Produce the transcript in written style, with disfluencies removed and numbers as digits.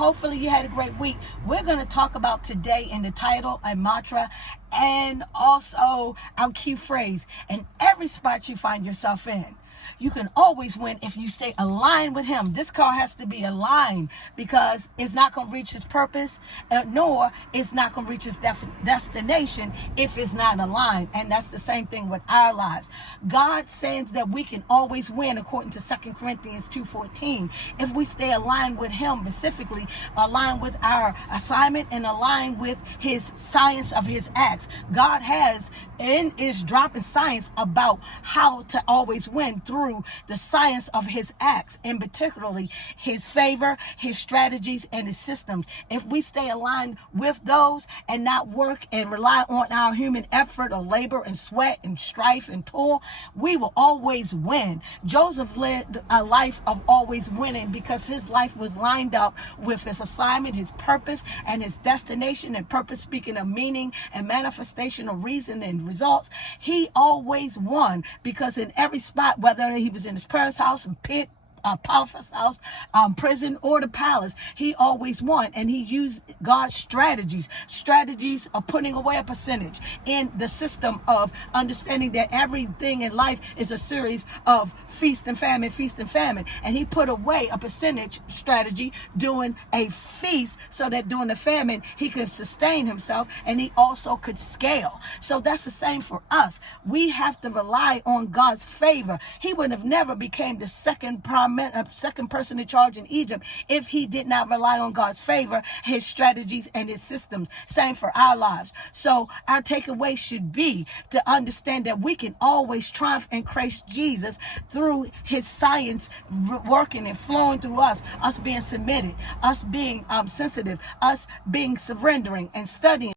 Hopefully you had a great week. We're going to talk about today in the title, a mantra, and also our key phrase. In every spot you find yourself in, you can always win if you stay aligned with him. This car has to be aligned because it's not going to reach its purpose, nor it's not going to reach its destination if it's not aligned. And that's the same thing with our lives. God says that we can always win according to 2 Corinthians 2:14 if we stay aligned with him, specifically aligned with our assignment and aligned with his science of his acts. God is dropping science about how to always win through the science of his acts, and particularly his favor, his strategies, and his systems. If we stay aligned with those and not work and rely on our human effort or labor and sweat and strife and toil, we will always win. Joseph led a life of always winning because his life was lined up with his assignment, his purpose, and his destination. And purpose, speaking of meaning and manifestation of reason and results, he always won because in every spot, whether he was in his parents' house, and pit, Potiphar's house, prison, or the palace, he always won. And he used God's strategies of putting away a percentage in the system of understanding that everything in life is a series of feast and famine. And he put away a percentage strategy during a feast so that during the famine he could sustain himself and he also could scale. So that's the same for us. We have to rely on God's favor. He would have never became the second person in charge in Egypt if he did not rely on God's favor, his strategies, and his systems. Same for our lives. So our takeaway should be to understand that we can always triumph in Christ Jesus through his science working and flowing through us being submitted, us being sensitive, us being surrendering and studying